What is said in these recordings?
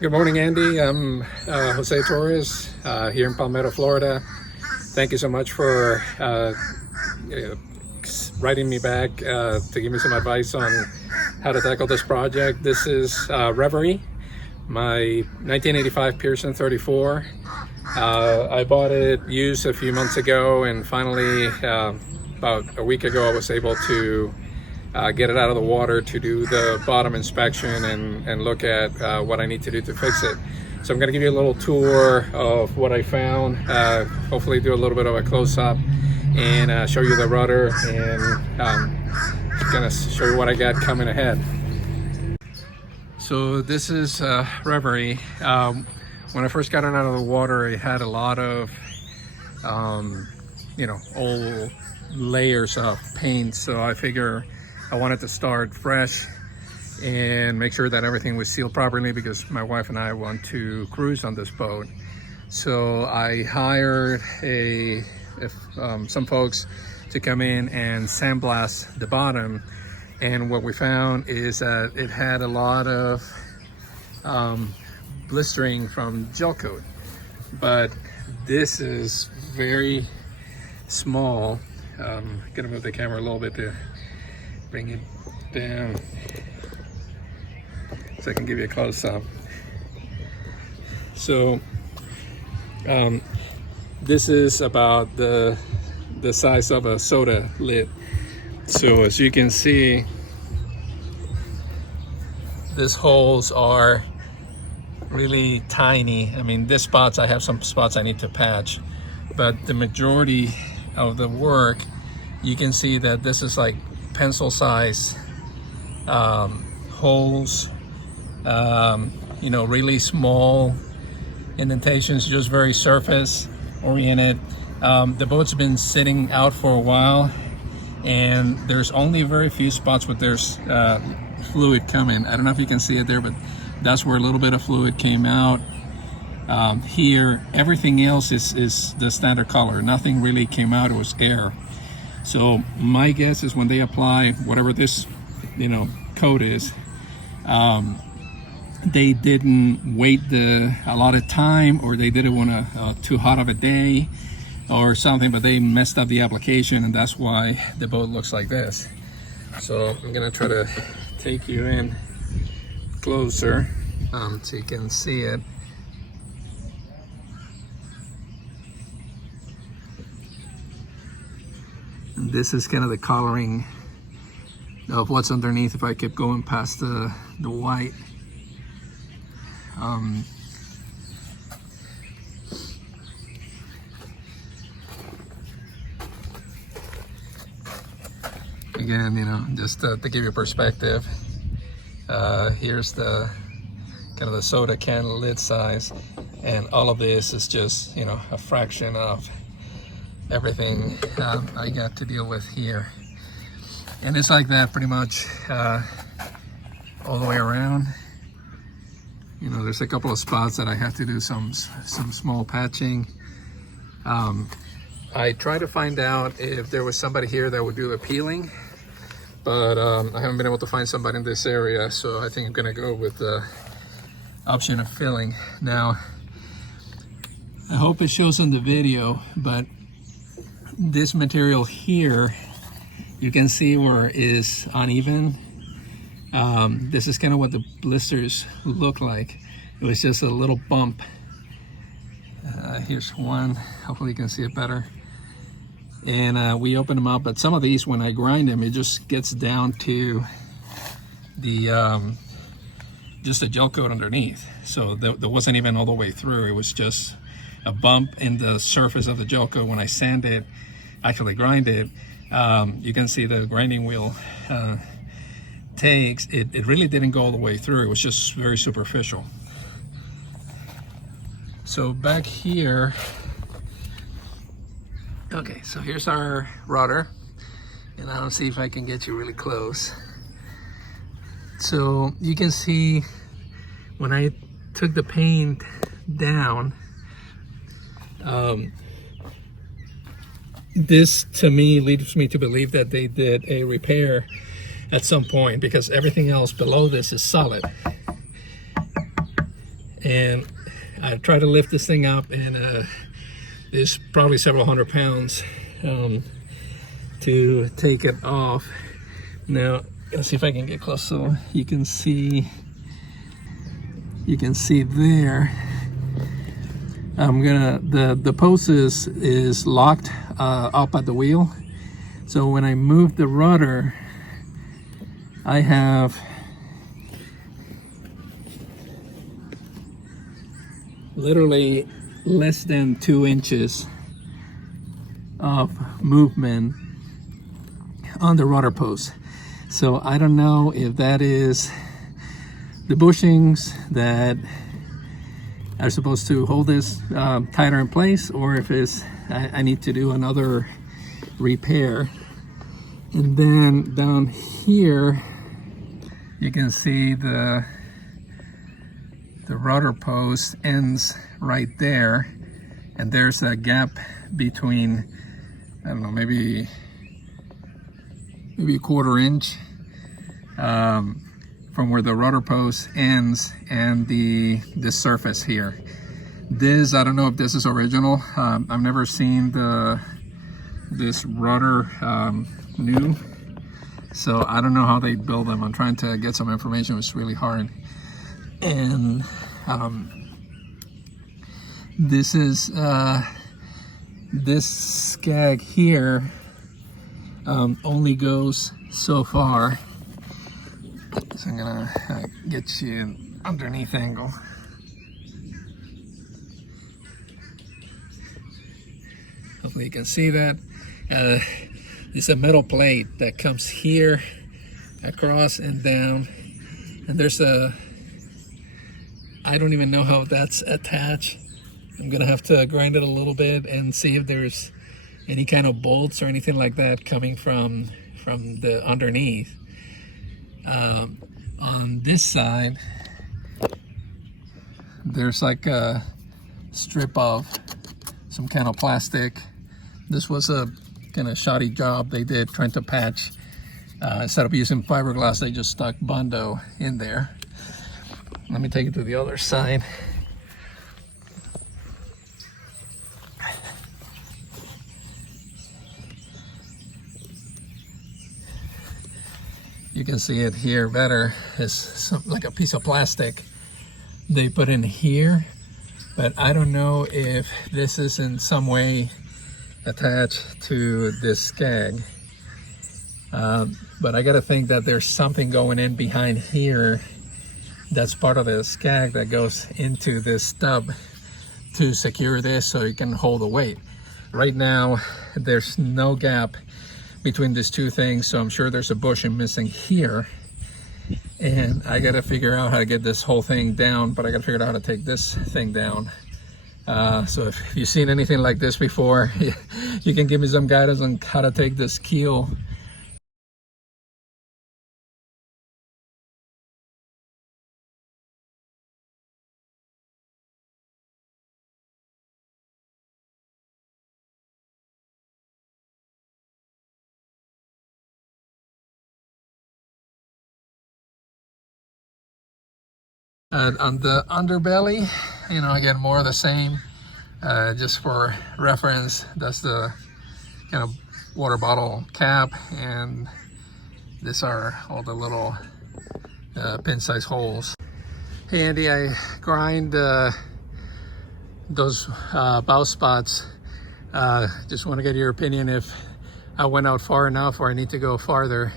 Good morning, Andy. I'm Jose Torres here in Palmetto, Florida. Thank you so much for writing me back to give me some advice on how to tackle this project. This is Reverie, my 1985 Pearson 34. I bought it used a few months ago, and finally about a week ago I was able to get it out of the water to do the bottom inspection and look at what I need to do to fix it. So I'm going to give you a little tour of what I found, hopefully do a little bit of a close-up and show you the rudder, and going to show you what I got coming ahead. So this is Reverie. When I first got it out of the water, it had a lot of old layers of paint, so I figure I wanted to start fresh and make sure that everything was sealed properly, because my wife and I want to cruise on this boat. So I hired some folks to come in and sandblast the bottom, and what we found is that it had a lot of blistering from gel coat, but this is very small. I'm gonna move the camera a little bit to bring it down so I can give you a close-up. So this is about the size of a soda lid. So as you can see, these holes are really tiny. I mean, these spots, I have some spots I need to patch, but the majority of the work, you can see that this is like pencil size holes, really small indentations, just very surface oriented. The boat's been sitting out for a while, and there's only very few spots where there's fluid coming. I don't know if you can see it there, but that's where a little bit of fluid came out. Here, everything else is the standard color. Nothing really came out, it was air. So my guess is when they apply whatever this coat is, they didn't wait a lot of time, or they didn't want too hot of a day or something, but they messed up the application, and that's why the boat looks like this. So I'm gonna try to take you in closer so you can see it. This is kind of the coloring of what's underneath if I kept going past the white. Again, just to give you perspective, here's the kind of the soda can lid size, and all of this is just a fraction of everything I got to deal with here. And it's like that pretty much all the way around. There's a couple of spots that I have to do some small patching. I tried to find out if there was somebody here that would do the peeling, but I haven't been able to find somebody in this area, so I think I'm gonna go with the option of filling. Now, I hope it shows in the video, but this material here, you can see where it is uneven. This is kind of what the blisters look like. It was just a little bump. Here's one, hopefully you can see it better. And we open them up, but some of these, when I grind them, it just gets down to the just the gel coat underneath. So there wasn't even all the way through. It was just a bump in the surface of the gel coat. When I sand it, actually grind it, you can see the grinding wheel takes it really didn't go all the way through. It was just very superficial. So back here, okay, so here's our rudder, and I'll see if I can get you really close. So you can see when I took the paint down, this to me leads me to believe that they did a repair at some point, because everything else below this is solid. and I tried to lift this thing up, and there's probably several hundred pounds to take it off. Now let's see if I can get close so you can see there. I'm gonna, the post is locked up at the wheel, so when I move the rudder, I have literally less than 2 inches of movement on the rudder post. So I don't know if that is the bushings that are supposed to hold this tighter in place, or if it's I need to do another repair. And then down here you can see the rudder post ends right there, and there's a gap between, I don't know, maybe a 1/4 inch from where the rudder post ends and the surface here. This, I don't know if this is original. I've never seen this rudder new, so I don't know how they build them. I'm trying to get some information. It's really hard. And this is this Skag here only goes so far. So I'm gonna get you an underneath angle. Hopefully you can see that. It's a metal plate that comes here across and down, and there's I don't even know how that's attached. I'm gonna have to grind it a little bit and see if there's any kind of bolts or anything like that coming from the underneath. On this side, there's like a strip of some kind of plastic. This was a kind of shoddy job they did trying to patch. Instead of using fiberglass, they just stuck Bondo in there. Let me take it to the other side. You can see it here better. It's like a piece of plastic they put in here, but I don't know if this is in some way attached to this Skag. But I gotta think that there's something going in behind here that's part of the Skag that goes into this stub to secure this so it can hold the weight. Right now, there's no gap between these two things, so I'm sure there's a bushing missing here. And I gotta figure out how to get this whole thing down, but I gotta figure out how to take this thing down. So if you've seen anything like this before, you can give me some guidance on how to take this keel. On the underbelly, you know, again, more of the same. Just for reference, that's the kind of water bottle cap, and these are all the little pin-size holes. Hey Andy, I grind those bow spots. Just want to get your opinion if I went out far enough or I need to go farther.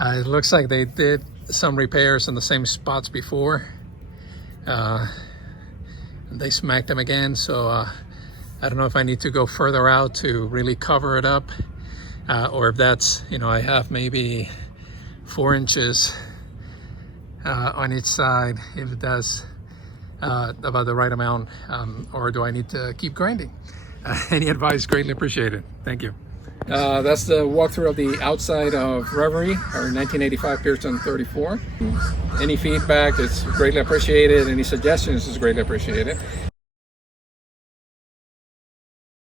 It looks like they did some repairs in the same spots before. They smacked them again, so I don't know if I need to go further out to really cover it up, or if that's, you know, I have maybe 4 inches on each side, if that's about the right amount, or do I need to keep grinding? Any advice, greatly appreciated. Thank you. That's the walkthrough of the outside of Reverie, our 1985 Pearson 34. Any feedback is greatly appreciated. Any suggestions is greatly appreciated.